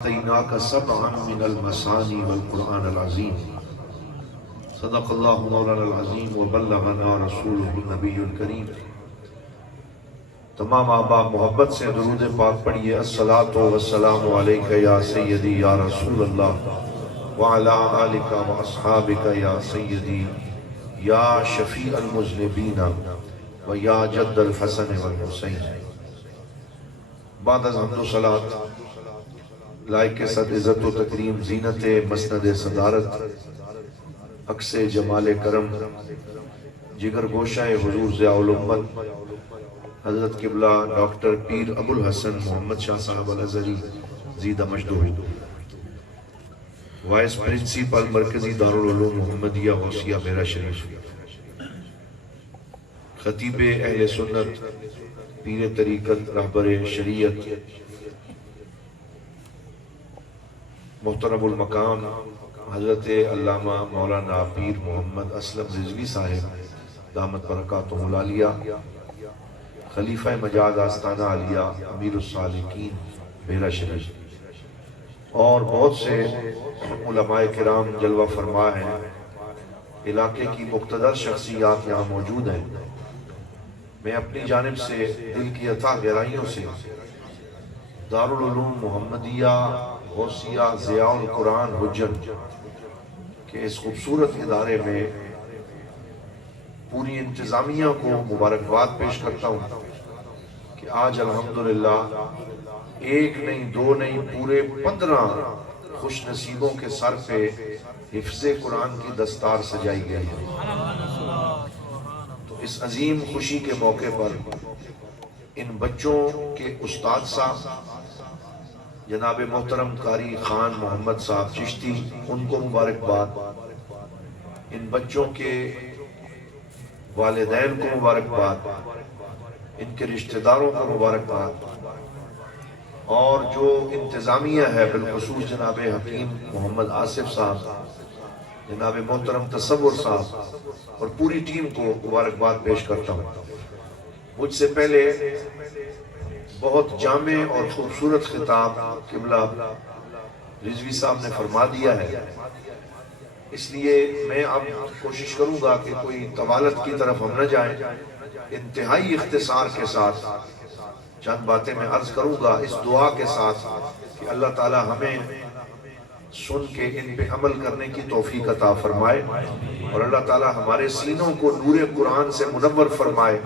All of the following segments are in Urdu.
آتیناک سبعا من المثانی والقرآن العظیم صدق اللہ مولانا العظیم وبلغنا رسولہ النبی الکریم۔ تمام احباب محبت سے درود پاک پڑھیے۔ الصلاۃ والسلام علیک یا سیدی یا رسول اللہ وعلی آلک واصحابک یا سیدی یا شفیع المذنبین و یا جد الحسن والحسین۔ بعد از حمد و صلاۃ لائق کے صد عزت و تکریم، زینت مسند صدارت، عکس جمال کرم، جگر گوشہ حضور ضیاء الامت حضرت قبلہ ڈاکٹر پیر ابو الحسن محمد شاہ صاحب الازہری زیدہ مجدہ، وائس پرنسپل مرکزی دارالعلوم محمدیہ غوثیہ بیرہ شریف، خطیب اہل سنت، پیر طریقت، رہبر شریعت، محترم المقام حضرت علامہ مولانا پیر محمد اسلم رضوی صاحب دامت برکاتہ العالیہ، خلیفہ مجاز آستانہ عالیہ، امیر الصالحین بیرہ شریف، اور بہت سے علماء کرام جلوہ فرما ہیں۔ علاقے کی مقتدر شخصیات یہاں موجود ہیں۔ میں اپنی جانب سے دل کی اتھاہ گہرائیوں سے دارالعلوم محمدیہ غوثیہ ضیاء القرآن حجت کے اس خوبصورت ادارے میں پوری انتظامیہ کو مبارکباد پیش کرتا ہوں کہ آج الحمدللہ ایک نہیں دو نہیں پورے 15 خوش نصیبوں کے سر پہ حفظ قرآن کی دستار سجائی گئی ہے۔ تو اس عظیم خوشی کے موقع پر ان بچوں کے استاد صاحب جناب محترم قاری خان محمد صاحب چشتی، ان کو مبارکباد، ان بچوں کے والدین کو مبارکباد، ان کے رشتہ داروں کو مبارکباد، اور جو انتظامیہ ہے بالخصوص جناب حکیم محمد آصف صاحب، جناب محترم تصور صاحب اور پوری ٹیم کو مبارکباد پیش کرتا ہوں۔ مجھ سے پہلے بہت جامع اور خوبصورت خطاب قبلہ رضوی صاحب نے فرما دیا ہے، اس لیے میں اب کوشش کروں گا کہ کوئی طوالت کی طرف ہم نہ جائیں، انتہائی اختصار کے ساتھ چند باتیں میں عرض کروں گا، اس دعا کے ساتھ کہ اللہ تعالی ہمیں سن کے ان پہ عمل کرنے کی توفیق عطا فرمائے، اور اللہ تعالی ہمارے سینوں کو نور قرآن سے منور فرمائے،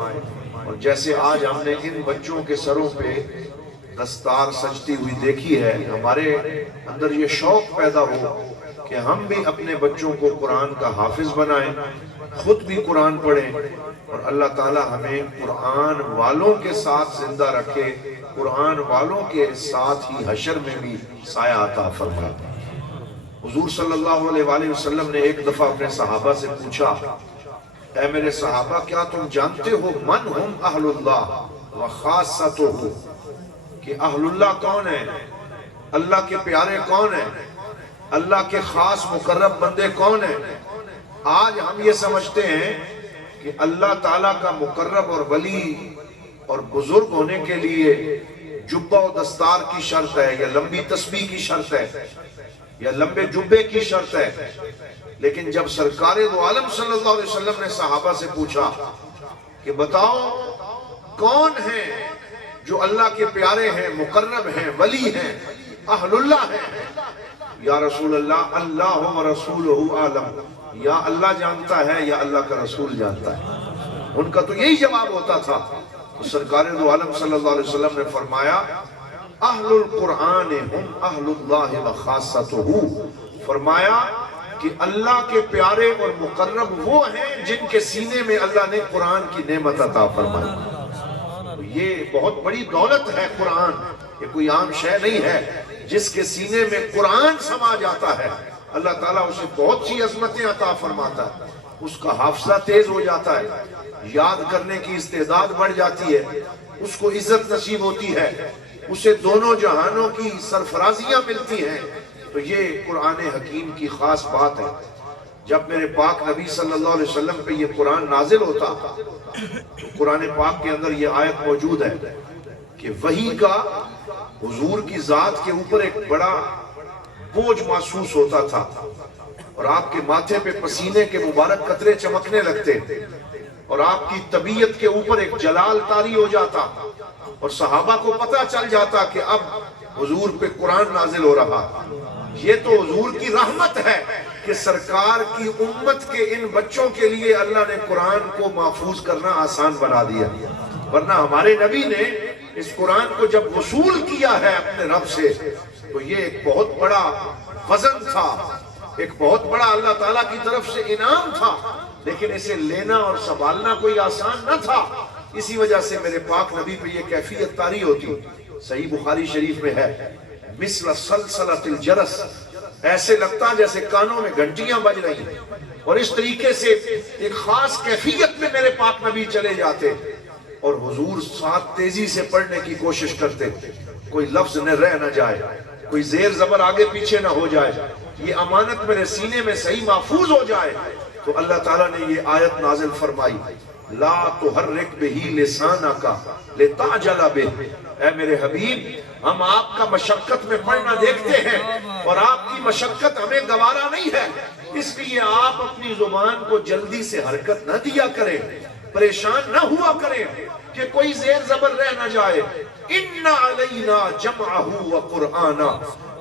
اور جیسے آج ہم نے ان بچوں کے سروں پہ دستار سجتی ہوئی دیکھی ہے، ہمارے اندر یہ شوق پیدا ہو کہ ہم بھی اپنے بچوں کو قرآن کا حافظ بنائیں، خود بھی قرآن پڑھیں، اور اللہ تعالی ہمیں قرآن والوں کے ساتھ زندہ رکھے، قرآن والوں کے ساتھ ہی حشر میں بھی سایہ عطا فرمائے۔ حضور صلی اللہ علیہ وآلہ وسلم نے ایک دفعہ اپنے صحابہ سے پوچھا، اے میرے صحابہ، کیا تم جانتے ہو من ہم اہل اللہ و خاصتہ، کہ اہل اللہ کون ہے، اللہ کے پیارے کون ہیں، اللہ کے خاص مقرب بندے کون ہیں؟ آج ہم یہ سمجھتے ہیں کہ اللہ تعالیٰ کا مقرب اور ولی اور بزرگ ہونے کے لیے جبہ و دستار کی شرط ہے، یا لمبی تسبیح کی شرط ہے، یا لمبے جبے کی شرط ہے۔ لیکن جب سرکار دو عالم صلی اللہ علیہ وسلم نے صحابہ سے پوچھا کہ بتاؤ کون ہیں جو اللہ کے پیارے ہیں، مقرب ہیں، ولی ہیں، اہل اللہ ہیں؟ یا رسول اللہ، اللہ و رسولہ عالم، یا اللہ جانتا ہے یا اللہ کا رسول جانتا ہے۔ ان کا تو یہی جواب ہوتا تھا۔ تو سرکار دو عالم صلی اللہ علیہ وسلم نے فرمایا، اہل القرآن ہم اہل اللہ و خاصتہ، فرمایا کہ اللہ کے پیارے اور مقرب وہ ہیں جن کے سینے میں اللہ نے قرآن کی نعمت عطا فرمائی۔ یہ بہت بڑی دولت ہے قرآن، یہ کوئی عام شے نہیں ہے۔ جس کے سینے میں قرآن سما جاتا ہے، اللہ تعالیٰ اسے بہت سی عظمتیں عطا فرماتا ہے، اس کا حافظہ تیز ہو جاتا ہے، یاد کرنے کی استعداد بڑھ جاتی ہے، اس کو عزت نصیب ہوتی ہے، اسے دونوں جہانوں کی سرفرازیاں ملتی ہیں۔ تو یہ قرآن حکیم کی خاص بات ہے۔ جب میرے پاک نبی صلی اللہ علیہ وسلم پہ یہ قرآن نازل ہوتا تو قرآن پاک کے اندر یہ آیت موجود ہے کہ وحی کا حضور کی ذات کے اوپر ایک بڑا بوجھ محسوس ہوتا تھا، اور آپ کے ماتھے پہ پسینے کے مبارک قطرے چمکنے لگتے، اور آپ کی طبیعت کے اوپر ایک جلال طاری ہو جاتا، اور صحابہ کو پتہ چل جاتا کہ اب حضور پہ قرآن نازل ہو رہا۔ یہ تو حضور کی رحمت ہے کہ سرکار کی امت کے ان بچوں کے لیے اللہ نے قرآن کو محفوظ کرنا آسان بنا دیا، ورنہ ہمارے نبی نے اس قرآن کو جب وصول کیا ہے اپنے رب سے تو یہ ایک بہت بڑا وزن تھا، ایک بہت بڑا اللہ تعالیٰ کی طرف سے انعام تھا، لیکن اسے لینا اور سنبھالنا کوئی آسان نہ تھا۔ اسی وجہ سے میرے پاک نبی پہ یہ کیفیت طاری ہوتی۔ صحیح بخاری شریف میں ہے، مثل سلسلۃ الجرس، ایسے لگتا جیسے کانوں میں گھنٹیاں بج رہی ہیں، اور اس طریقے سے ایک خاص کیفیت میں میرے پاک نبی چلے جاتے، اور حضور ساتھ تیزی سے پڑھنے کی کوشش کرتے، کوئی لفظ نہ رہ نہ جائے، کوئی زیر زبر آگے پیچھے نہ ہو جائے، یہ امانت میرے سینے میں صحیح محفوظ ہو جائے۔ تو اللہ تعالیٰ نے یہ آیت نازل فرمائی، لا تحرک بہ لسانک لتعجل بہ، اے میرے حبیب ہم آپ کا مشقت میں پڑھنا دیکھتے ہیں اور آپ کی مشقت ہمیں گوارا نہیں ہے، اس لیے آپ اپنی زبان کو جلدی سے حرکت نہ دیا کریں، پریشان نہ ہوا کریں کہ کوئی زیر زبر رہ نہ جائے۔ ان علینا جمعہ وقرآنہ،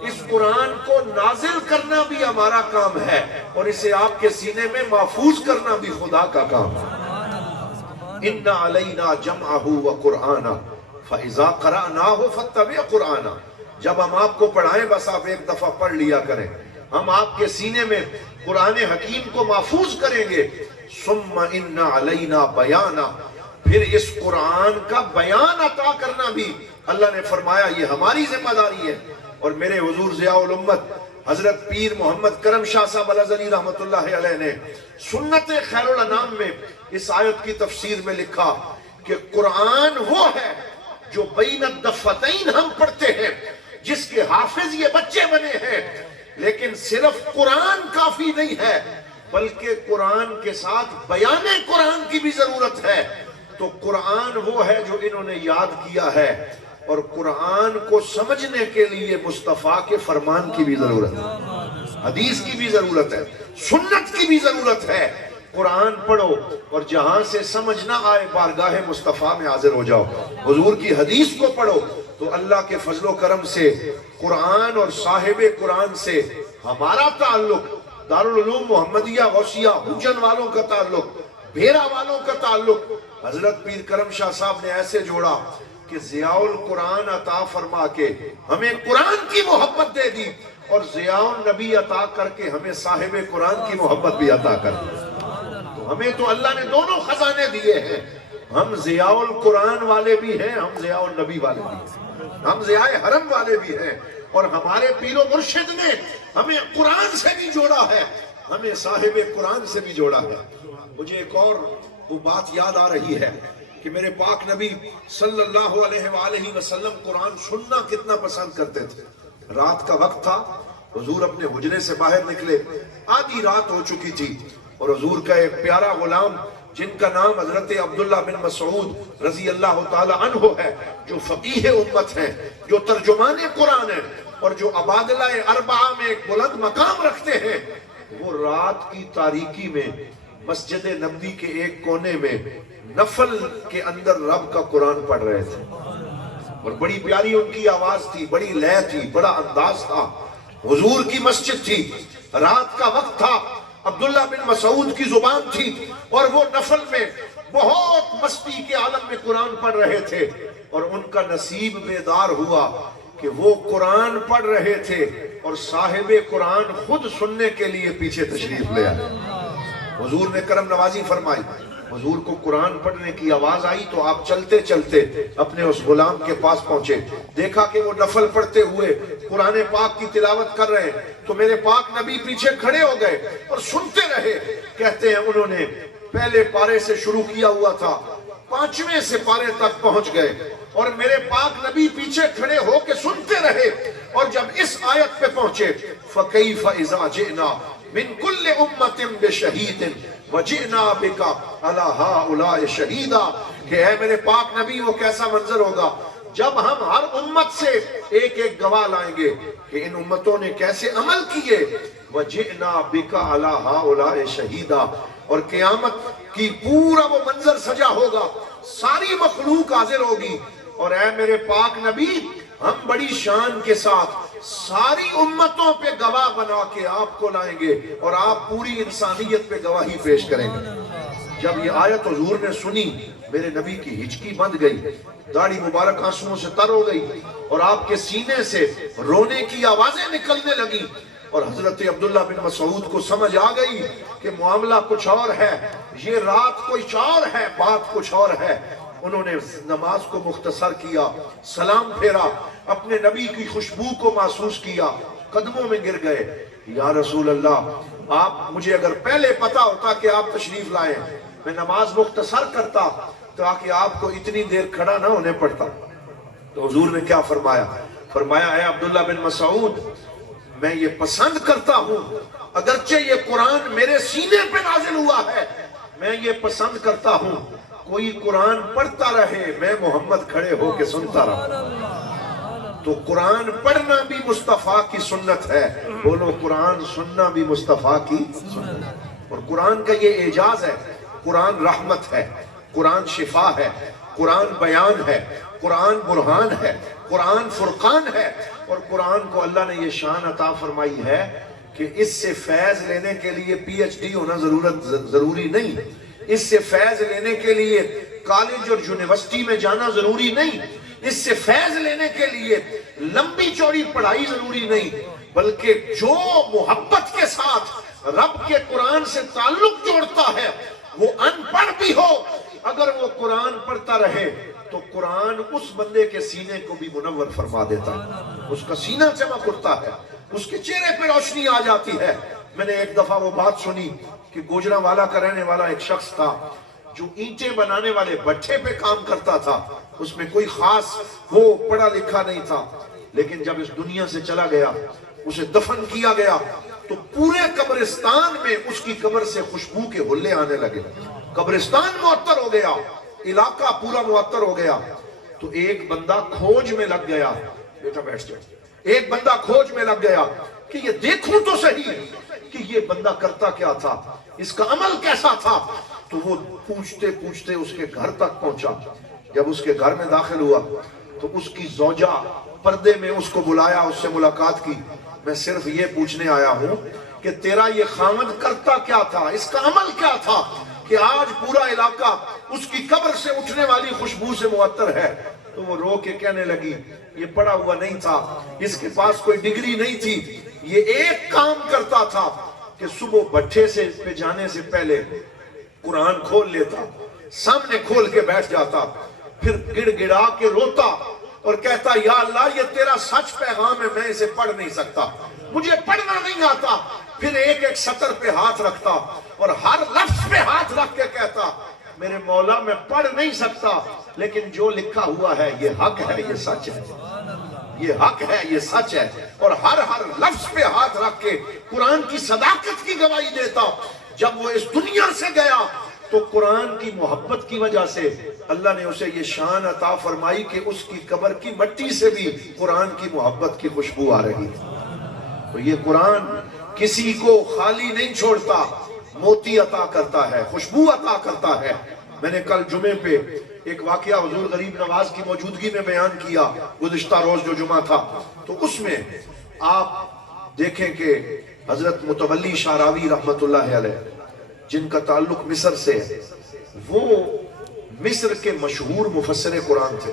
اس قرآن کو نازل کرنا بھی ہمارا کام ہے، اور اسے آپ کے سینے میں محفوظ کرنا بھی خدا کا کام ہے۔ ان علینا جمعہ وقرآنہ فَإِذَا قَرَأْنَاهُ فَاتَّبِعْ قُرْآنَا، جب ہم آپ کو پڑھائیں بس آپ ایک دفعہ پڑھ لیا کریں، ہم آپ کے سینے میں قرآن حکیم کو محفوظ کریں گے۔ ثُمَّ إِنَّ عَلَيْنَا بَيَانًا، پھر اس قرآن کا بیان عطا کرنا بھی اللہ نے فرمایا یہ ہماری ذمہ داری ہے۔ اور میرے حضور ضیاء الامت حضرت پیر محمد کرم شاہ صاحب الازہری رحمت اللہ علیہ نے سنت خیر الانام میں اس آیت کی تفسیر میں لکھا کہ قرآن وہ ہے جو بین الدفتین ہم پڑھتے ہیں، جس کے حافظ یہ بچے بنے ہیں، لیکن صرف قرآن کافی نہیں ہے بلکہ قرآن کے ساتھ بیان قرآن کی بھی ضرورت ہے۔ تو قرآن وہ ہے جو انہوں نے یاد کیا ہے، اور قرآن کو سمجھنے کے لیے مصطفیٰ کے فرمان کی بھی ضرورت ہے، حدیث کی بھی ضرورت ہے، سنت کی بھی ضرورت ہے۔ قرآن پڑھو اور جہاں سے سمجھ نہ آئے بارگاہ مصطفیٰ میں حاضر ہو جاؤ، حضور کی حدیث کو پڑھو، تو اللہ کے فضل و کرم سے قرآن اور صاحب قرآن سے ہمارا تعلق، دارالعلوم محمدیہ غوثیہ ہوجن والوں کا تعلق، بھیرا والوں کا تعلق حضرت پیر کرم شاہ صاحب نے ایسے جوڑا کہ ضیاء القرآن عطا فرما کے ہمیں قرآن کی محبت دے دی، اور ضیاء النبی عطا کر کے ہمیں صاحب قرآن کی محبت بھی عطا کر دی۔ تو ہمیں تو اللہ نے دونوں خزانے دیے ہیں، ہم ضیاء القرآن والے بھی ہیں، ہم ضیاء النبی والے بھی ہیں، ہم ضیاء حرم والے بھی ہیں، اور ہمارے پیر و مرشد نے ہمیں قرآن سے بھی جوڑا ہے، ہمیں صاحب قرآن سے بھی جوڑا ہے۔ مجھے ایک اور وہ بات یاد آ رہی ہے کہ میرے پاک نبی صلی اللہ علیہ وآلہ وسلم قرآن سننا کتنا پسند کرتے تھے۔ رات کا وقت تھا، حضور اپنے حجرے سے باہر نکلے، آدھی رات ہو چکی تھی، اور حضور کا ایک پیارا غلام جن کا نام حضرت عبداللہ بن مسعود رضی اللہ تعالی عنہ ہے، جو فقیہ امت ہیں، جو ترجمان قرآن ہیں، اور جو عبادلہ اربعہ میں ایک بلند مقام رکھتے ہیں، وہ رات کی تاریکی میں مسجد نبوی کے ایک کونے میں نفل کے اندر رب کا قرآن پڑھ رہے تھے، اور بڑی پیاری ان کی آواز تھی، بڑی لے تھی، بڑا انداز تھا۔ حضور کی مسجد تھی، رات کا وقت تھا، عبداللہ بن مسعود کی زبان تھی، اور وہ نفل میں بہت مستی کے عالم میں قرآن پڑھ رہے تھے، اور ان کا نصیب بیدار ہوا کہ وہ قرآن پڑھ رہے تھے اور صاحب قرآن خود سننے کے لیے پیچھے تشریف لے آئے۔ حضور نے کرم نوازی فرمائی، حضور کو قرآن پڑھنے کی آواز آئی تو آپ چلتے چلتے اپنے اس غلام کے پاس پہنچے، دیکھا کہ وہ نفل پڑھتے ہوئے قرآن پاک کی تلاوت کر رہے ہیں، تو میرے پاک نبی پیچھے کھڑے ہو گئے اور سنتے رہے۔ کہتے ہیں انہوں نے پہلے پارے سے شروع کیا ہوا تھا، 5ویں سے پارے تک پہنچ گئے، اور میرے پاک نبی پیچھے کھڑے ہو کے سنتے رہے، اور جب اس آیت پہ پہنچے فَكَيْفَ إِذَا جِئْنَا مِن كُلِّ أُمَّةٍ بِشَهِيدٍ وَجِئْنَا بِكَ عَلَى هَؤُلَاءِ شَهِيدًا، کہ اے میرے پاک نبی وہ کیسا منظر ہوگا جب ہم ہر امت سے ایک ایک گواہ لائیں گے کہ ان امتوں نے کیسے عمل کیے، وَجِئْنَا بِكَ عَلَىٰ هَٰؤُلَاءِ شَهِيدًا، اور قیامت کی پورا وہ منظر سجا ہوگا، ساری مخلوق حاضر ہوگی، اور اے میرے پاک نبی ہم بڑی شان کے ساتھ ساری امتوں پہ گواہ بنا کے آپ کو لائیں گے اور آپ پوری انسانیت پہ گواہی پیش کریں گے۔ جب یہ آیت حضور نے سنی میرے نبی کی ہچکی بند گئی، داڑھی مبارک آنسوؤں سے تر ہو گئی، اور آپ کے سینے سے رونے کی آوازیں نکلنے لگی، اور حضرت عبداللہ بن مسعود کو سمجھ آ گئی کہ معاملہ کچھ اور ہے، یہ رات کچھ اور ہے، بات کچھ اور ہے۔ انہوں نے نماز کو مختصر کیا، سلام پھیرا، اپنے نبی کی خوشبو کو محسوس کیا، قدموں میں گر گئے، یا رسول اللہ آپ مجھے اگر پہلے پتا ہوتا کہ آپ تشریف لائیں، میں نماز مختصر کرتا تاکہ آپ کو اتنی دیر کھڑا نہ ہونے پڑتا۔ تو حضور نے کیا فرمایا؟ فرمایا اے عبداللہ بن مسعود میں یہ پسند کرتا ہوں، اگرچہ یہ قرآن میرے سینے پہ نازل ہوا ہے، میں یہ پسند کرتا ہوں کوئی قرآن پڑھتا رہے، میں محمد کھڑے ہو کے سنتا رہا۔ تو قرآن پڑھنا بھی مصطفیٰ کی سنت ہے، بولو قرآن سننا بھی مصطفیٰ کی سنت ہے۔ اور قرآن کا یہ اعجاز ہے، قرآن رحمت ہے، قرآن شفا ہے، قرآن بیان ہے، قرآن برہان ہے، قرآن فرقان ہے، اور قرآن کو اللہ نے یہ شان عطا فرمائی ہے کہ اس سے فیض لینے کے لیے پی ایچ ڈی ہونا ضروری نہیں، اس سے فیض لینے کے لیے کالج اور یونیورسٹی میں جانا ضروری نہیں، اس سے فیض لینے کے لیے لمبی چوڑی پڑھائی ضروری نہیں، بلکہ جو محبت کے ساتھ رب کے قرآن سے تعلق جوڑتا ہے وہ ان پڑھ بھی ہو، اگر وہ قرآن پڑھتا رہے تو قرآن اس بندے کے سینے کو بھی منور فرما دیتا ہے، اس کا سینہ چمک اٹھتا ہے، اس کے چہرے پہ روشنی آ جاتی ہے۔ میں نے ایک دفعہ وہ بات سنی کہ گوجرانوالا کا رہنے والا ایک شخص تھا جو اینٹیں بنانے والے بھٹے پہ کام کرتا تھا، اس میں کوئی خاص وہ پڑھا لکھا نہیں تھا، لیکن جب اس دنیا سے چلا گیا اسے دفن کیا گیا تو پورے قبرستان میں اس کی قبر سے خوشبو کے حلے آنے لگے، قبرستان معطر ہو گیا، علاقہ پورا معطر ہو گیا۔ تو ایک بندہ کھوج میں لگ گیا، بیٹا بیٹھ جائے، ایک بندہ کھوج میں لگ گیا کہ یہ دیکھوں تو صحیح کہ یہ بندہ کرتا کیا تھا، اس کا عمل کیسا تھا۔ تو وہ پوچھتے پوچھتے اس کے گھر تک پہنچا، جب اس کے گھر میں داخل ہوا تو اس کی زوجہ پردے میں اس کو بلایا، اس سے ملاقات کی، میں صرف یہ پوچھنے آیا ہوں کہ تیرا یہ خامد کرتا کیا تھا، اس کا عمل کیا تھا کہ آج پورا علاقہ اس کی قبر سے اٹھنے والی خوشبو سے معطر ہے۔ تو وہ رو کے کہنے لگی یہ پڑھا ہوا نہیں تھا، اس کے پاس کوئی ڈگری نہیں تھی، یہ ایک کام کرتا تھا کہ صبح بھٹے سے پہ جانے سے پہلے قرآن کھول لیتا، سامنے کھول کے بیٹھ جاتا، پھر گڑ گڑا کے روتا اور کہتا یا اللہ یہ تیرا سچ پیغام ہے، میں اسے پڑھ نہیں سکتا، مجھے پڑھنا نہیں آتا۔ پھر ایک ایک سطر پہ ہاتھ رکھتا اور ہر لفظ پہ ہاتھ رکھ کے کہتا میرے مولا میں پڑھ نہیں سکتا لیکن جو لکھا ہوا ہے یہ حق ہے، یہ سچ ہے، یہ حق ہے، یہ سچ ہے، اور ہر لفظ پہ ہاتھ رکھ کے قرآن کی صداقت کی گواہی دیتا۔ جب وہ اس دنیا سے گیا تو قرآن کی محبت کی وجہ سے اللہ نے اسے یہ شان عطا فرمائی کہ اس کی قبر کی مٹی سے بھی قرآن کی محبت کی خوشبو آ رہی ہے۔ تو یہ قرآن کسی کو خالی نہیں چھوڑتا، موتی عطا کرتا ہے، خوشبو عطا کرتا ہے۔ میں نے کل جمعے پہ ایک واقعہ حضور غریب نواز کی موجودگی میں بیان کیا، گزشتہ روز جو جمعہ تھا، تو اس میں آپ دیکھیں کہ حضرت متولی شعراوی رحمت اللہ علیہ جن کا تعلق مصر سے ہے، وہ مصر کے مشہور مفسر قرآن تھے،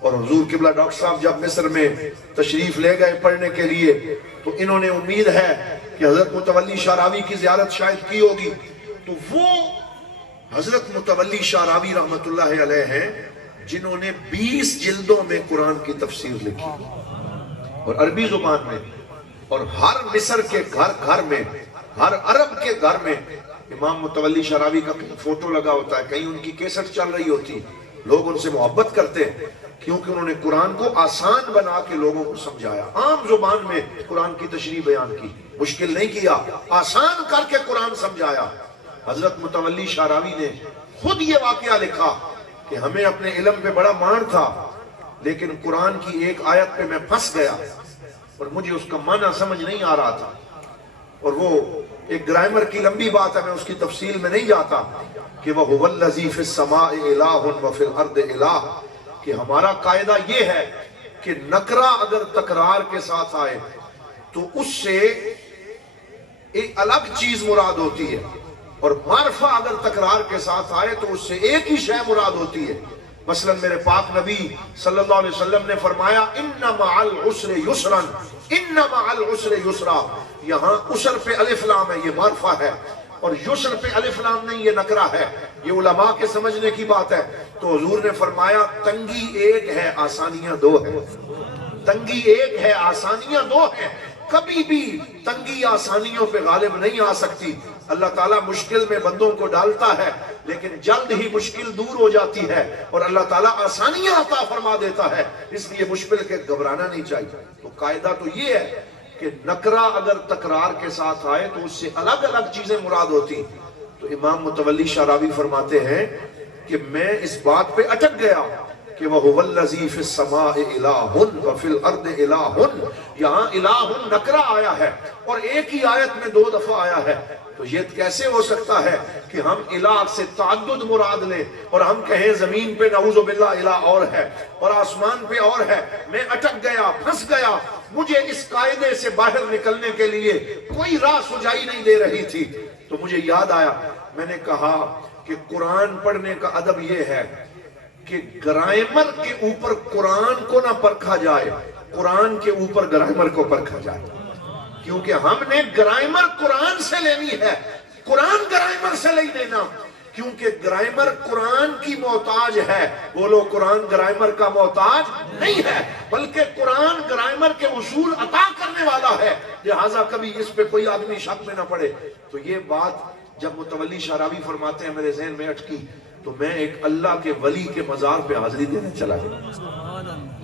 اور حضور قبلہ ڈاکٹر صاحب جب مصر میں تشریف لے گئے پڑھنے کے لیے تو انہوں نے امید ہے کہ حضرت متولی شعراوی کی زیارت شاید کی ہوگی، تو وہ حضرت متولی شعراوی رحمت اللہ علیہ ہیں جنہوں نے 20 جلدوں میں قرآن کی تفسیر لکھی اور عربی زبان میں، اور ہر مصر کے گھر میں، ہر عرب کے گھر میں امام متولی شعراوی کا فوٹو لگا ہوتا ہے، کہیں ان کی کیسٹ چل رہی ہوتی، لوگ ان سے محبت کرتے ہیں کیونکہ انہوں نے قرآن کو آسان بنا کے لوگوں کو سمجھایا، عام زبان میں قرآن کی تشریح بیان کی، مشکل نہیں کیا، آسان کر کے قرآن سمجھایا۔ حضرت متولی شعراوی نے خود یہ واقعہ لکھا کہ ہمیں اپنے علم پہ بڑا مان تھا، لیکن قرآن کی ایک آیت پہ میں پھنس گیا اور مجھے اس کا معنی سمجھ نہیں آ رہا تھا، اور وہ ایک گرامر کی لمبی بات ہے، میں اس کی تفصیل میں نہیں جاتا، کہ وَهُوَ الَّذِي فِي السَّمَاءِ إِلَٰهٌ وَفِي الْأَرْضِ إِلَٰهٌ، کہ ہمارا قاعدہ یہ ہے کہ نکرہ اگر تکرار کے ساتھ آئے تو اس سے ایک الگ چیز مراد ہوتی ہے، اور معرفہ اگر تکرار کے ساتھ آئے تو اس سے ایک ہی شے مراد ہوتی ہے۔ مثلا میرے پاک نبی صلی اللہ علیہ وسلم نے فرمایا اِنَّ مَعَ الْعُسْرِ يُسْرًا، اِنَّ مَعَ الْعُسْرِ يُسْرًا، یہاں عسر پہ الف لام ہے، یہ معرفہ ہے، اور یسر پہ الف لام نہیں، یہ نکرہ ہے۔ یہ علماء کے سمجھنے کی بات ہے۔ تو حضور نے فرمایا تنگی ایک ہے آسانیاں دو ہیں، تنگی ایک ہے آسانیاں دو ہیں، کبھی بھی تنگی آسانیوں پہ غالب نہیں آ سکتی۔ اللہ تعالیٰ مشکل میں بندوں کو ڈالتا ہے لیکن جلد ہی مشکل دور ہو جاتی ہے، اور اللہ تعالیٰ آسانیاں عطا فرما دیتا ہے، اس لیے مشکل کے گھبرانا نہیں چاہیے۔ تو قاعدہ تو یہ ہے کہ نکرہ اگر تکرار کے ساتھ آئے تو اس سے الگ الگ چیزیں مراد ہوتی۔ تو امام متولی شعراوی فرماتے ہیں کہ میں اس بات پہ اٹک گیا کہ وَهُوَ الَّذِي فِي السَّمَاءِ إِلَٰهٌ وَفِي الْأَرْضِ إِلَٰهٌ، یہاں الہ نکرہ آیا ہے اور ایک ہی آیت میں 2 دفعہ آیا ہے۔ تو یہ کیسے ہو سکتا ہے کہ ہم الہ سے تعدد مراد لیں اور ہم کہیں زمین پہ نعوذ باللہ الہ اور ہے اور آسمان پہ اور ہے؟ میں اٹک گیا، پھنس گیا، مجھے اس قاعدے سے باہر نکلنے کے لیے کوئی راہ سجائی نہیں دے رہی تھی۔ تو مجھے یاد آیا، میں نے کہا کہ قرآن پڑھنے کا ادب یہ ہے کہ گرامر کے اوپر قرآن کو نہ پرکھا جائے، قرآن کے اوپر گرامر کو پرکھا جائے، کیونکہ ہم نے گرامر قرآن سے لینی ہے، قرآن گرامر سے نہیں لینا، کیونکہ گرامر قرآن کی محتاج ہے۔ بولو قرآن گرامر کا محتاج نہیں ہے، بلکہ قرآن گرامر کے اصول عطا کرنے والا ہے، لہٰذا کبھی اس پہ کوئی آدمی شک میں نہ پڑے۔ تو یہ بات جب متولی شعراوی فرماتے ہیں میرے ذہن میں اٹکی، تو میں ایک اللہ کے ولی کے مزار پہ حاضری دینے چلا گیا۔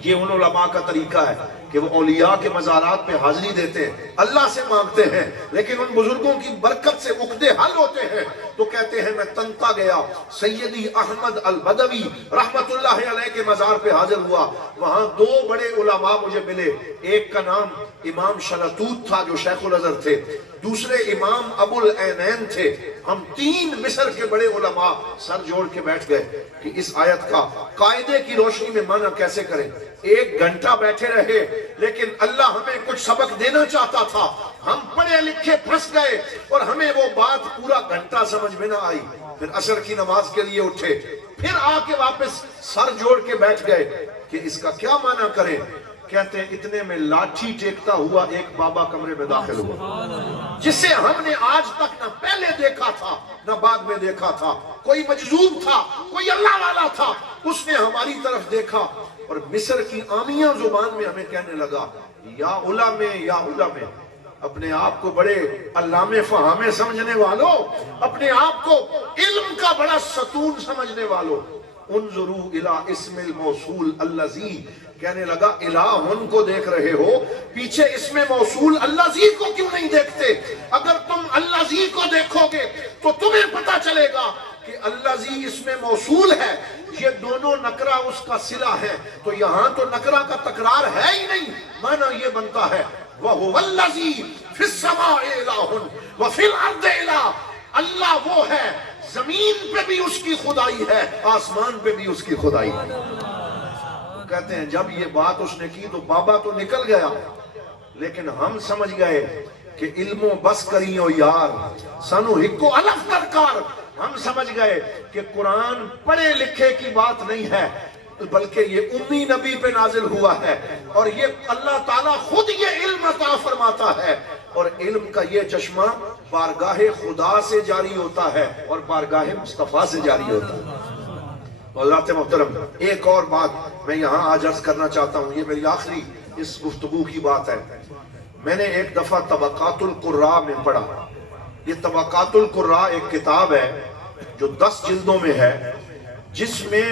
یہ ان علماء کا طریقہ ہے کہ وہ اولیاء کے مزارات پہ حاضری دیتے ہیں، اللہ سے مانگتے ہیں، لیکن ان بزرگوں کی برکت سے عقدے حل ہوتے ہیں۔ تو کہتے ہیں میں تنتا گیا، سیدی احمد البدوی رحمت اللہ علیہ کے مزار پہ حاضر ہوا، وہاں 2 بڑے علماء مجھے ملے، ایک کا نام امام شلطوت تھا جو شیخ الازہر تھے، دوسرے امام ابو العینین تھے۔ ہم 3 مصر کے بڑے علماء سر جوڑ کے بیٹھ گئے کہ اس آیت کا قاعدے کی روشنی میں معنی کیسے کریں۔ 1 گھنٹہ بیٹھے رہے، لیکن اللہ ہمیں کچھ سبق دینا چاہتا تھا، ہم پڑھے لکھے پھنس گئے اور ہمیں وہ بات پورا گھنٹہ سمجھ میں نہ آئی۔ پھر عصر کی نماز کے لیے اٹھے، پھر آ کے واپس سر جوڑ کے بیٹھ گئے کہ اس کا کیا معنی کریں۔ کہتے ہیں اتنے میں لاٹھی ٹیکتا ہوا ایک بابا کمرے میں داخل ہوا، جسے ہم نے آج تک نہ پہلے دیکھا تھا نہ بعد میں دیکھا تھا، کوئی مجذوب تھا، کوئی اللہ والا تھا، اس نے ہماری طرف دیکھا اور مصر کی عامیہ زبان میں ہمیں کہنے لگا یا علماء یا علماء، اپنے آپ کو بڑے علامے فہامے سمجھنے والوں، اپنے آپ کو علم کا بڑا ستون سمجھنے والوں، انظروا الی اسم الموصول الذی، کہنے لگا الہن کو دیکھ رہے ہو، پیچھے اسم موصول الذی کو کیوں نہیں دیکھتے؟ اگر تم الذی کو دیکھو گے تو تمہیں پتہ چلے گا کہ الذی اسم موصول ہے، یہ دونوں نکرہ اس کا صلہ ہے، تو یہاں تو نکرہ کا تکرار ہے ہی نہیں، معنی یہ بنتا ہے وَهُوَ الَّذِي فِي السَّمَاءِ إِلَٰهٌ وَفِي الْأَرْضِ إِلَٰهٌ، اللہ وہ ہے، زمین پہ بھی اس کی خدائی ہے، آسمان پہ بھی اس کی خدائی ہے۔ کہتے ہیں جب یہ بات اس نے کی تو بابا تو نکل گیا، لیکن ہم سمجھ گئے کہ علم و بس کریو یار سانو ہکو الف درکار، ہم سمجھ گئے کہ قرآن پڑھے لکھے کی بات نہیں ہے، بلکہ یہ امی نبی پہ نازل ہوا ہے، اور یہ اللہ تعالیٰ خود یہ علم عطا فرماتا ہے، اور علم کا یہ چشمہ بارگاہ خدا سے جاری ہوتا ہے اور بارگاہ مصطفیٰ سے جاری ہوتا ہے۔ حضرات محترم، ایک اور بات میں یہاں آج عرض کرنا چاہتا ہوں، یہ میری آخری اس گفتگو کی بات ہے۔ میں نے ایک دفعہ طبقات القراء میں پڑھا، یہ طبقات القراء ایک کتاب ہے جو 10 جلدوں میں ہے، جس میں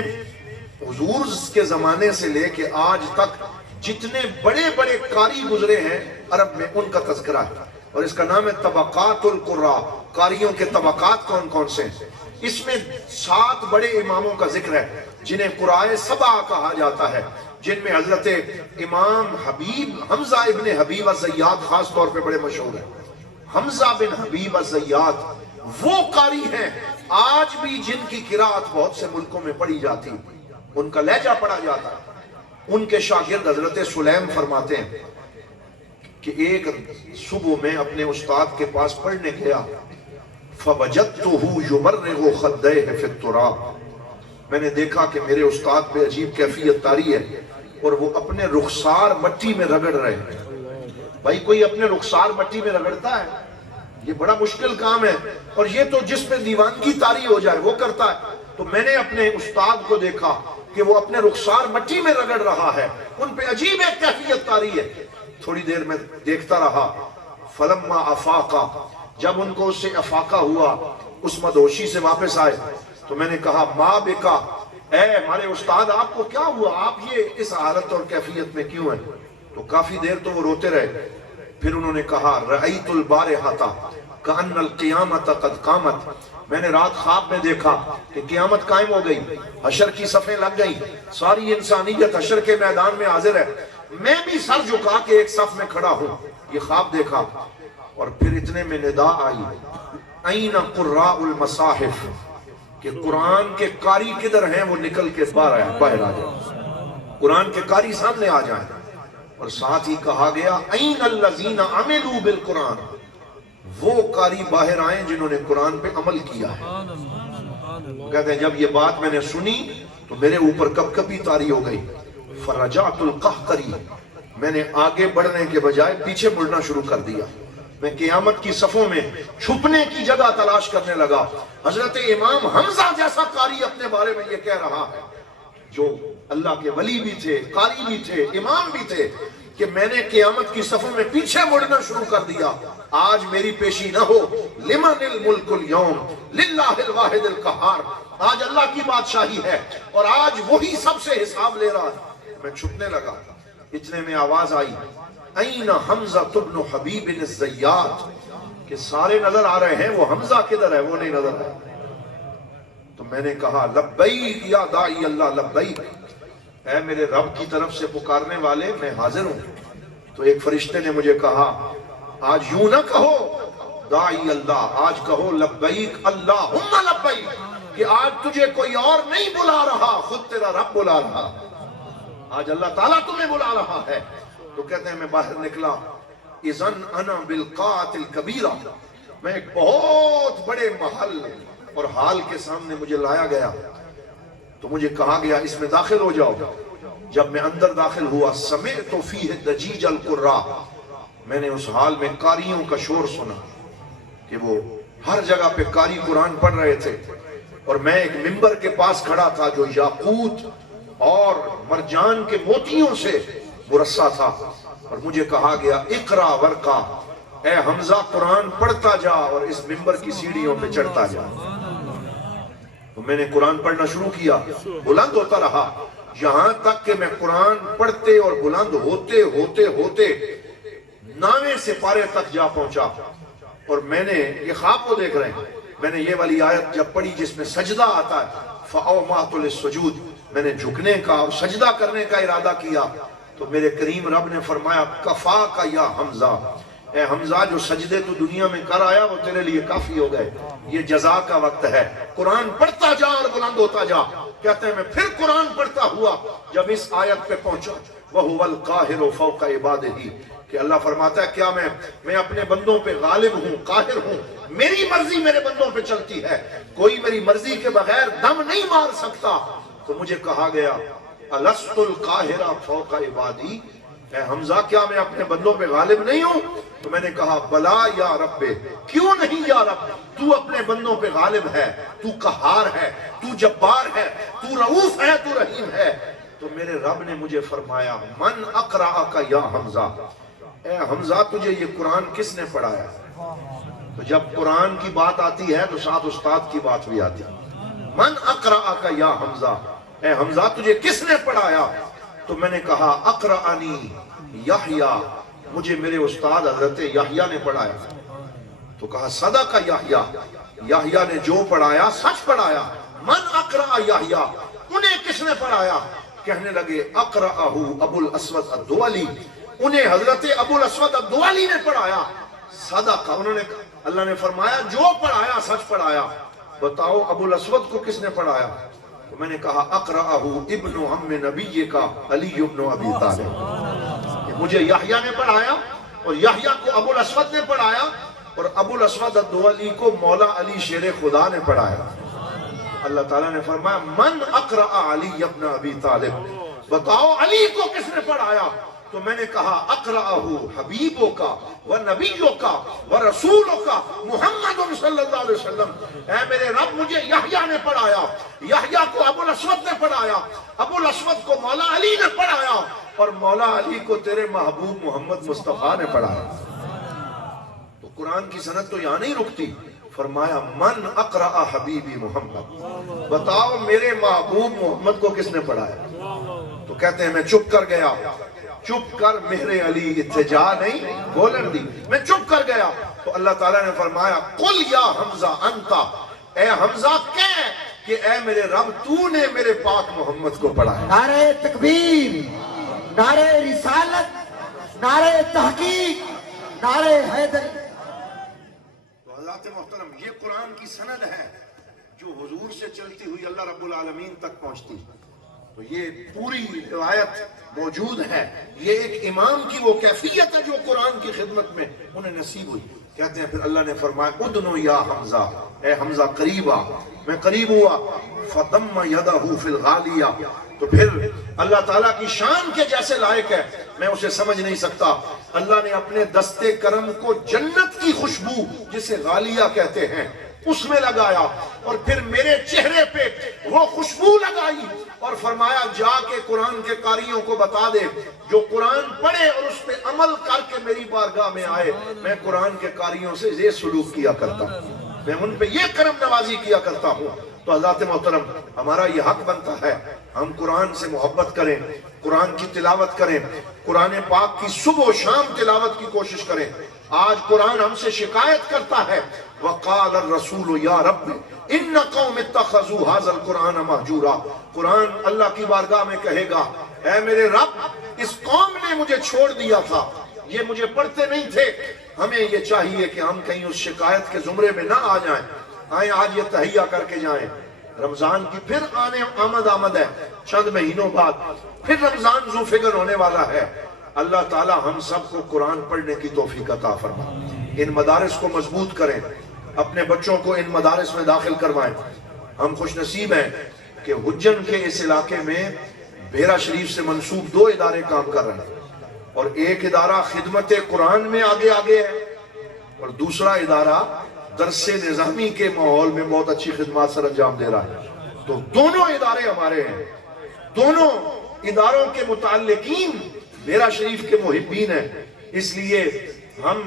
حضور کے زمانے سے لے کے آج تک جتنے بڑے بڑے قاری گزرے ہیں عرب میں ان کا تذکرہ ہے، اور اس کا نام ہے طبقات القراء، قاریوں کے طبقات کون کون سے ہیں۔ اس میں 7 بڑے اماموں کا ذکر ہے جنہیں قراء سبع کہا جاتا ہے، جن میں حضرت امام حبیب حمزہ ابن حبیب الزیات خاص طور پہ بڑے مشہور ہیں۔ حمزہ بن حبیب الزیات وہ قاری ہیں آج بھی جن کی قرات بہت سے ملکوں میں پڑھی جاتی، ان کا لہجہ پڑھا جاتا ہے۔ ان کے شاگرد حضرت سلیم فرماتے ہیں کہ ایک صبح میں اپنے استاد کے پاس پڑھنے گیا، فَوَجَدْتُهُ يُمَرِّغُ خَدَّيْهِ فِي التُّرَابِ، میں نے دیکھا کہ میرے استاد پہ عجیب کیفیت طاری ہے اور وہ اپنے رخسار مٹی میں رگڑ رہے ہیں۔ بھائی کوئی اپنے رخسار مٹی میں رگڑتا ہے؟ یہ بڑا مشکل کام ہے، اور یہ تو جس پہ دیوانگی طاری ہو جائے وہ کرتا ہے۔ تو میں نے اپنے استاد کو دیکھا کہ وہ اپنے رخسار مٹی میں رگڑ رہا ہے، ان پہ عجیب ایک کیفیت طاری ہے۔ تھوڑی دیر میں دیکھتا رہا، فلما افاقا، جب ان کو اس سے افاقہ ہوا، اس مدہوشی سے واپس آئے، تو میں نے کہا ما بکا، اے ہمارے استاد آپ کو کیا ہوا، آپ یہ اس حالت اور کیفیت میں کیوں ہیں؟ تو کافی دیر تو وہ روتے رہے۔ پھر انہوں نے کہا رأیت البارحۃ کأن القیامۃ قد قامت، میں نے رات خواب میں دیکھا کہ قیامت قائم ہو گئی، حشر کی صفیں لگ گئی، ساری انسانیت حشر کے میدان میں حاضر ہے، میں بھی سر جھکا کے ایک صف میں کھڑا ہوں، یہ خواب دیکھا۔ اور پھر اتنے میں ندا آئی این قراء المصاحف، کہ قرآن کے قاری کدھر ہیں، وہ نکل کے باہر آ جائیں، قرآن کے قاری سامنے آ جائیں۔ اور ساتھ ہی کہا گیا این الذین عملوا بالقرآن، وہ قاری باہر آئیں جنہوں نے قرآن پہ عمل کیا ہے۔ کہتے ہیں جب یہ بات میں نے سنی تو میرے اوپر کپ کپی طاری ہو گئی، فرجعت القہقری، میں نے آگے بڑھنے کے بجائے پیچھے مڑنا شروع کر دیا، میں قیامت کی صفوں میں چھپنے کی جگہ تلاش کرنے لگا۔ حضرت امام حمزہ جیسا قاری اپنے بارے میں یہ کہہ رہا ہے، جو اللہ کے ولی بھی تھے، قاری بھی تھے، امام بھی تھے، کہ میں نے قیامت کی صفوں میں پیچھے مڑنا شروع کر دیا۔ آج میری پیشی نہ ہو، لمن الملک اليوم للہ الواحد القہار، آج اللہ کی بادشاہی ہے اور آج وہی سب سے حساب لے رہا ہے۔ میں چھپنے لگا، اتنے میں آواز آئی این حمزہ بن حبیب الزیات، کہ سارے نظر آ رہے ہیں، وہ حمزہ کدھر ہے، وہ نہیں نظر آیا۔ تو میں نے کہا لبیک یا داعی اللہ لبیک، اے میرے رب کی طرف سے پکارنے والے میں حاضر ہوں۔ تو ایک فرشتے نے مجھے کہا آج یوں نہ کہو داعی اللہ، آج کہو لبیک اللہم لبیک، کہ آج تجھے کوئی اور نہیں بلا رہا، خود تیرا رب بلا رہا، آج اللہ تعالیٰ تمہیں بلا رہا ہے۔ تو کہتے ہیں میں باہر نکلا، اذن انا بالقاعۃ الکبیرہ، میں ایک بہت بڑے محل اور حال کے سامنے مجھے لایا گیا، تو مجھے کہا گیا اس میں داخل ہو جاؤ۔ جب میں اندر داخل ہوا، سمعت فیہ دجیج القراء، میں نے اس حال میں قاریوں کا شور سنا کہ وہ ہر جگہ پہ قاری قرآن پڑھ رہے تھے، اور میں ایک منبر کے پاس کھڑا تھا جو یاقوت اور مرجان کے موتیوں سے مرصع تھا، اور مجھے کہا گیا اقرا ورقا، اے حمزہ قرآن پڑھتا جا اور اس منبر کی سیڑھیوں پہ چڑھتا جا۔ تو میں نے قرآن پڑھنا شروع کیا، بلند ہوتا رہا، یہاں تک کہ میں قرآن پڑھتے اور بلند ہوتے ہوتے ہوتے 9ویں سپارے تک جا پہنچا۔ اور میں نے یہ خواب کو دیکھ رہے ہیں، میں نے یہ والی آیت جب پڑھی جس میں سجدہ آتا ہے، فَأَوْمَعْتُ لِلسُّجُودِ، میں نے جھکنے کا اور سجدہ کرنے کا ارادہ کیا، تو میرے کریم رب نے فرمایا کفاک یا حمزہ، اے حمزہ جو سجدے تو دنیا میں کر آیا وہ تیرے لیے کافی ہو گئے، یہ جزا کا وقت ہے، قرآن پڑھتا جا اور بلند ہوتا جا۔ کہتے ہیں میں پھر قرآن پڑھتا ہوا، جب اس آیت پہ پہنچا وَهُوَ الْقَاهِرُ فَوْقَ عِبَادِهِ، کہ اللہ فرماتا ہے کیا میں اپنے بندوں پہ غالب ہوں، قاہر ہوں، میری مرضی میرے بندوں پہ چلتی ہے، کوئی میری مرضی کے بغیر دم نہیں مار سکتا۔ تو مجھے کہا گیا الست القاہر فوق عبادی، اے حمزہ کیا میں اپنے بندوں پہ غالب نہیں ہوں؟ تو میں نے کہا بلا یا رب، کیوں نہیں یا رب، تو اپنے بندوں پہ غالب ہے، تو قہار ہے، تو جبار ہے، تو رؤوف ہے، تو رحیم ہے۔ تو میرے رب نے مجھے فرمایا من اقرأک یا حمزہ، اے حمزہ تجھے یہ قرآن کس نے پڑھایا؟ تو جب قرآن کی بات آتی ہے تو ساتھ استاد کی بات بھی آتی ہے۔ من اقرأک یا حمزہ، اے حمزہ تجھے کس نے پڑھایا؟ تو میں نے کہا اقرأنی یحییٰ، مجھے میرے استاد حضرت یحییٰ نے پڑھایا۔ تو کہا صدق یحییٰ، یحییٰ نے جو پڑھایا سچ پڑھایا۔ من اقرأ یحییٰ، انہیں کس نے پڑھایا؟ کہنے لگے اقرأہ ابو الاسود الدؤلی، انہیں حضرت ابو الاسود الدؤلی نے پڑھایا۔ صدق، انہوں نے اللہ نے فرمایا جو پڑھایا سچ پڑھایا۔ بتاؤ ابو الاسود کو کس نے پڑھایا؟ تو میں نے کہا اقرأہ ابن عم نبی کا علی ابن ابی طالب، کہ مجھے یحییٰ نے پڑھایا اور یحییٰ کو ابو الاسود نے پڑھایا اور ابو الاسود الدؤلی کو مولا علی شیر خدا نے پڑھایا۔ اللہ تعالیٰ نے فرمایا من اقرأ علی ابن ابی طالب، بتاؤ علی کو کس نے پڑھایا؟ تو میں نے کہا اقرأہ حبیبوں کا و نبیوں کا و رسولوں کا محمد صلی اللہ علیہ وسلم، اے میرے رب مجھے یحییٰ نے پڑھایا، یحییٰ کو ابو الاسود نے پڑھایا، ابو الاسود کو مولا علی نے پڑھایا اور مولا علی کو تیرے محبوب محمد مصطفیٰ نے پڑھایا۔ تو قرآن کی سند تو یہاں نہیں رکتی، فرمایا من اقرأ حبیبی محمد، بتاؤ میرے محبوب محمد کو کس نے پڑھایا؟ تو کہتے ہیں میں چپ کر گیا، چپ کر میرے علی اتجا نہیں بولن دی، میں چپ کر گیا۔ تو اللہ تعالیٰ نے فرمایا قل یا حمزہ انتا، اے حمزہ کہہ کہ اے میرے رب تو نے میرے پاک محمد کو پڑھایا۔ نعرہ تکبیر، نعرہ رسالت، نعرہ تحقیق، نعرہ حیدر۔ تو حضرات محترم یہ قرآن کی سند ہے جو حضور سے چلتی ہوئی اللہ رب العالمین تک پہنچتی۔ تو یہ پوری روایت موجود ہے، یہ ایک امام کی وہ کیفیت ہے جو قرآن کی خدمت میں انہیں نصیب ہوئی۔ کہتے ہیں پھر اللہ نے فرمایا ادنو یا حمزہ، اے حمزہ قریب آ، میں قریب ہوا، فضم یدہ فی الغالیہ، تو پھر اللہ تعالیٰ کی شان کے جیسے لائق ہے میں اسے سمجھ نہیں سکتا، اللہ نے اپنے دستے کرم کو جنت کی خوشبو جسے غالیہ کہتے ہیں اس میں لگایا اور پھر میرے چہرے پہ وہ خوشبو لگائی اور فرمایا جا کے قرآن کے قاریوں کو بتا دے جو قرآن پڑھے اور اس پہ عمل کر کے میری بارگاہ میں آئے، میں قرآن کے قاریوں سے یہ سلوک کیا کرتا ہوں، میں ان پہ یہ کرم نوازی کیا کرتا ہوں۔ تو حضرات محترم ہمارا یہ حق بنتا ہے ہم قرآن سے محبت کریں، قرآن کی تلاوت کریں، قرآن پاک کی صبح و شام تلاوت کی کوشش کریں۔ آج قرآن ہم سے شکایت کرتا ہے وَقَالَ الرَّسُولُ يَا رَبِّ إِنَّ قَوْمِ اتَّخَذُوا هَذَا الْقُرْآنَ مَهْجُورًا، قرآن اللہ کی بارگاہ میں کہے گا اے میرے رب اس قوم نے مجھے چھوڑ دیا تھا، یہ مجھے پڑھتے نہیں تھے، ہمیں یہ چاہیے کہ ہم کہیں اس شکایت کے زمرے میں نہ آ جائیں، آئیں آج یہ تہیہ کر کے جائیں۔ رمضان کی پھر آمد ہے، چند مہینوں بعد پھر رمضان ذو فکر ہونے والا ہے۔ اللہ تعالی ہم سب کو قرآن پڑھنے کی توفیق عطا فرمائے، ان مدارس کو مضبوط کریں، اپنے بچوں کو ان مدارس میں داخل کروائیں۔ ہم خوش نصیب ہیں کہ حجن کے اس علاقے میں بیرا شریف سے منسوب 2 ادارے کام کر رہے ہیں اور ایک ادارہ خدمت قرآن میں آگے ہے اور دوسرا ادارہ درس نظامی کے ماحول میں بہت اچھی خدمات سر انجام دے رہا ہے۔ تو دونوں ادارے ہمارے ہیں، دونوں اداروں کے متعلقین بیرا شریف کے محبین ہیں، اس لیے ہم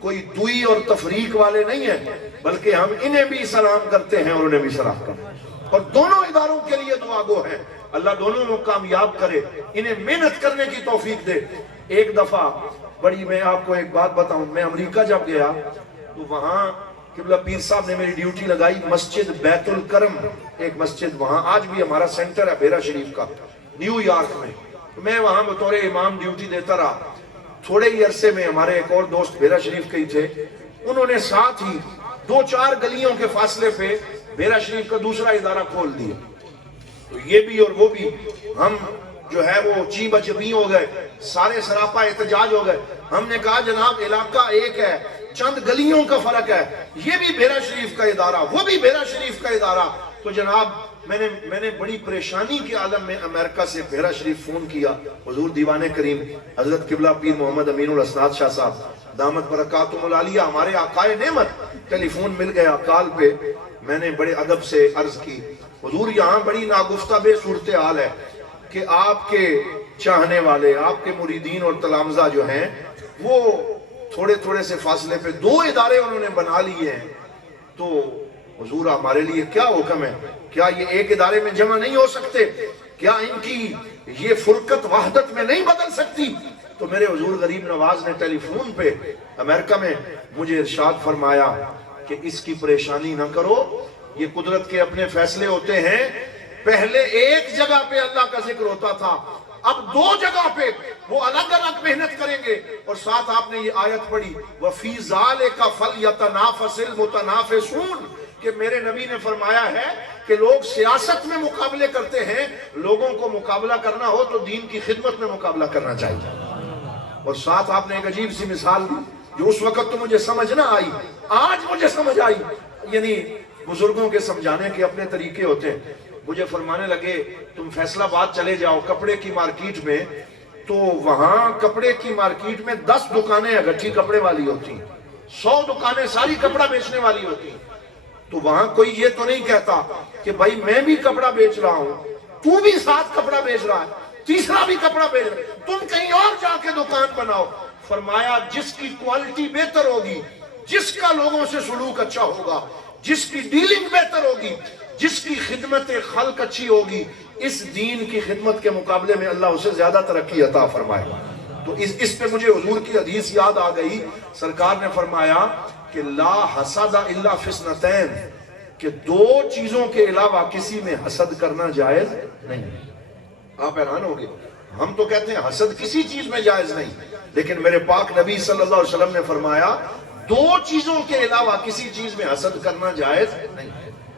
کوئی دوئی اور تفریق والے نہیں ہیں بلکہ ہم انہیں بھی سلام کرتے ہیں اور انہیں بھی سلام کرتے ہیں اور دونوں اداروں کے لیے دعا گو ہے، اللہ دونوں کو کامیاب کرے، انہیں محنت کرنے کی توفیق دے۔ ایک دفعہ میں آپ کو ایک بات بتاؤں، میں امریکہ جب گیا تو وہاں قبلہ پیر صاحب نے میری ڈیوٹی لگائی مسجد بیت الکرم، ایک مسجد وہاں آج بھی ہمارا سینٹر ہے بیرا شریف کا نیو یارک میں، میں وہاں بطور امام ڈیوٹی دیتا رہا۔ تھوڑے ہی عرصے میں ہمارے ایک اور دوست بیرا شریف کے ہی تھے، انہوں نے ساتھ ہی 2-4 گلیوں کے فاصلے پہ بیرا شریف کا دوسرا ادارہ کھول دیا۔ تو یہ بھی اور وہ بھی ہم جو ہے وہ چی بچبی ہو گئے، سارے سراپا احتجاج ہو گئے۔ ہم نے کہا جناب علاقہ ایک ہے، چند گلیوں کا فرق ہے، یہ بھی بیرا شریف کا ادارہ وہ بھی بیرا شریف کا ادارہ۔ تو جناب میں نے بڑی پریشانی کے عالم میں امریکہ سے بیرا شریف فون کیا، حضور دیوان کریم حضرت قبلہ پیر محمد امین الاسناد شاہ صاحب دامت برکاتہم العالیہ ہمارے آقائے نعمت، ٹیلی فون مل گیا کال پہ۔ میں نے بڑے ادب سے عرض کی حضور یہاں بڑی ناگفتہ بے صورتحال ہے کہ آپ کے چاہنے والے، آپ کے مریدین اور تلامذہ جو ہیں وہ تھوڑے سے فاصلے پہ 2 ادارے انہوں نے بنا لیے ہیں، تو حضور ہمارے لیے کیا حکم ہے؟ کیا یہ ایک ادارے میں جمع نہیں ہو سکتے؟ کیا ان کی یہ فرقت وحدت میں نہیں بدل سکتی؟ تو میرے حضور غریب نواز نے ٹیلی فون پہ امریکہ میں مجھے ارشاد فرمایا کہ اس کی پریشانی نہ کرو، یہ قدرت کے اپنے فیصلے ہوتے ہیں، پہلے ایک جگہ پہ اللہ کا ذکر ہوتا تھا، اب 2 جگہ پہ وہ الگ الگ محنت کریں گے۔ اور ساتھ آپ نے یہ آیت پڑھی وَفِي ذَلِكَ فَلْيَتَنَافَسِ الْمُتَنَافِسُونَ، کہ میرے نبی نے فرمایا ہے کہ لوگ سیاست میں مقابلے کرتے ہیں، لوگوں کو مقابلہ کرنا ہو تو دین کی خدمت میں مقابلہ کرنا چاہیے۔ اور ساتھ آپ نے ایک عجیب سی مثال دی جو اس وقت تو مجھے سمجھ نہ آئی، آج مجھے سمجھ آئی۔ یعنی بزرگوں کے سمجھانے کے اپنے طریقے ہوتے ہیں۔ مجھے فرمانے لگے تم فیصل آباد چلے جاؤ کپڑے کی مارکیٹ میں، تو وہاں کپڑے کی مارکیٹ میں 10 دکانیں اگٹھی کپڑے والی ہوتی ہیں، 100 دکانیں ساری کپڑا بیچنے والی ہوتی ہیں۔ تو وہاں کوئی یہ تو نہیں کہتا کہ بھائی میں بھی کپڑا بیچ رہا ہوں، تو بھی ساتھ کپڑا بیچ رہا ہے، تیسرا بھی کپڑا بیچ رہا ہے، تم کہیں اور جا کے دکان بناؤ۔ فرمایا جس کی کوالٹی بہتر ہوگی، جس کا لوگوں سے سلوک اچھا ہوگا، جس کی ڈیلنگ بہتر ہوگی، جس کی خدمت خلق اچھی ہوگی، اس دین کی خدمت کے مقابلے میں اللہ اسے زیادہ ترقی عطا فرمائے گا۔ تو اس پہ مجھے حضور کی حدیث یاد آ گئی، سرکار نے فرمایا کہ لا حسد الا فی اثنتین، کہ 2 چیزوں کے علاوہ کسی میں حسد کرنا جائز نہیں۔ آپ حیران ہوں گے، ہم تو کہتے ہیں حسد کسی چیز میں جائز نہیں، لیکن میرے پاک نبی صلی اللہ علیہ وسلم نے فرمایا 2 چیزوں کے علاوہ کسی چیز میں حسد کرنا جائز نہیں۔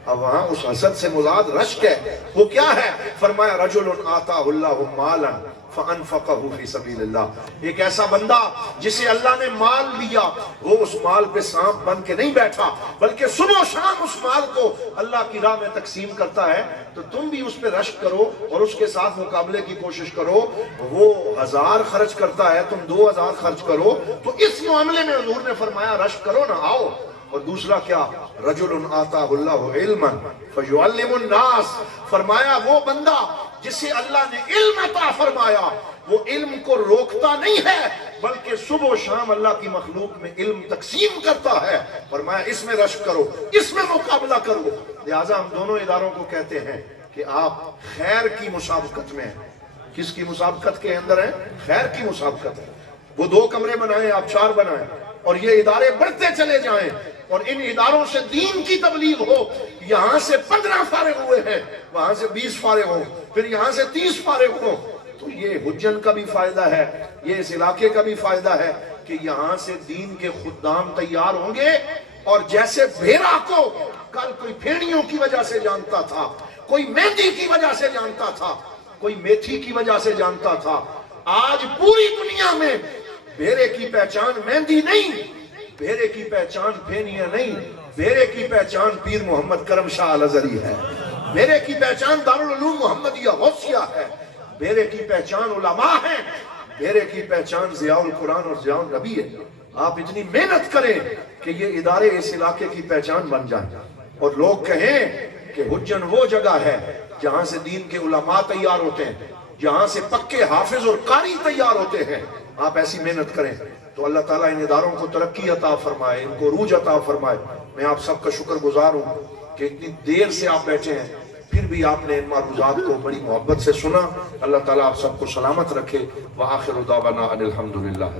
اب وہاں اس حسد سے مراد رشک ہے، وہ کیا ہے؟ فرمایا رجل آتاہ اللہ مالا فانفقہ فی سبیل اللہ، ایک ایسا بندہ جسے اللہ نے مال دیا، وہ اس مال پہ سانپ بن کے نہیں بیٹھا بلکہ صبح و شام اس مال کو اللہ کی راہ میں تقسیم کرتا ہے۔ تو تم بھی اس پہ رشک کرو اور اس کے ساتھ مقابلے کی کوشش کرو۔ وہ 1000 خرچ کرتا ہے، تم 2000 خرچ کرو، تو اس معاملے میں حضور نے فرمایا رشک کرو نہ، آؤ۔ اور دوسرا کیا؟ رجل آتاہ اللہ علما فیعلم الناس، فرمایا وہ بندہ جسے اللہ نے علم عطا فرمایا، وہ علم کو روکتا نہیں ہے بلکہ صبح و شام اللہ کی مخلوق میں علم تقسیم کرتا ہے۔ فرمایا اس میں رشک کرو، اس میں مقابلہ کرو۔ لہٰذا ہم دونوں اداروں کو کہتے ہیں کہ آپ خیر کی مسابقت میں ہیں۔ کس کی مسابقت کے اندر ہیں؟ خیر کی مسابقت ہے۔ وہ 2 کمرے بنائیں، آپ 4 بنائیں، اور یہ ادارے بڑھتے چلے جائیں، اور ان اداروں سے دین کی تبلیغ ہو۔ یہاں سے 15 فارغ ہوئے ہیں، وہاں سے 20 فارغ ہوں، پھر یہاں سے 30 فارغ ہوں، تو یہ حجن کا بھی فائدہ ہے، یہ اس علاقے کا بھی فائدہ ہے کہ یہاں سے دین کے خدام تیار ہوں گے۔ اور جیسے بھیڑا کو کل کوئی پھیڑیوں کی وجہ سے جانتا تھا، کوئی مہندی کی وجہ سے جانتا تھا، کوئی میتھی کی وجہ سے جانتا تھا، آج پوری دنیا میں بھیڑے کی پہچان مہندی نہیں، بھیڑے کی پہچان پھینیاں نہیں، بھیڑے کی پہچان پیر محمد کرم شاہ الازہری ہے، بھیڑے کی پہچان دارالعلوم محمدیہ غوثیہ ہے، بھیڑے کی پہچان علماء ہیں، بھیڑے کی پہچان ضیاء القرآن اور ضیاء النبی ہے۔ آپ اتنی محنت کریں کہ یہ ادارے اس علاقے کی پہچان بن جائیں، اور لوگ کہیں کہ حجن وہ جگہ ہے جہاں سے دین کے علماء تیار ہوتے ہیں، جہاں سے پکے حافظ اور قاری تیار ہوتے ہیں۔ آپ ایسی محنت کریں تو اللہ تعالیٰ ان اداروں کو ترقی عطا فرمائے، ان کو عروج عطا فرمائے۔ میں آپ سب کا شکر گزار ہوں کہ اتنی دیر سے آپ بیٹھے ہیں، پھر بھی آپ نے ان معروضات کو بڑی محبت سے سنا۔ اللہ تعالیٰ آپ سب کو سلامت رکھے۔ وآخر دعوانا ان الحمدللہ۔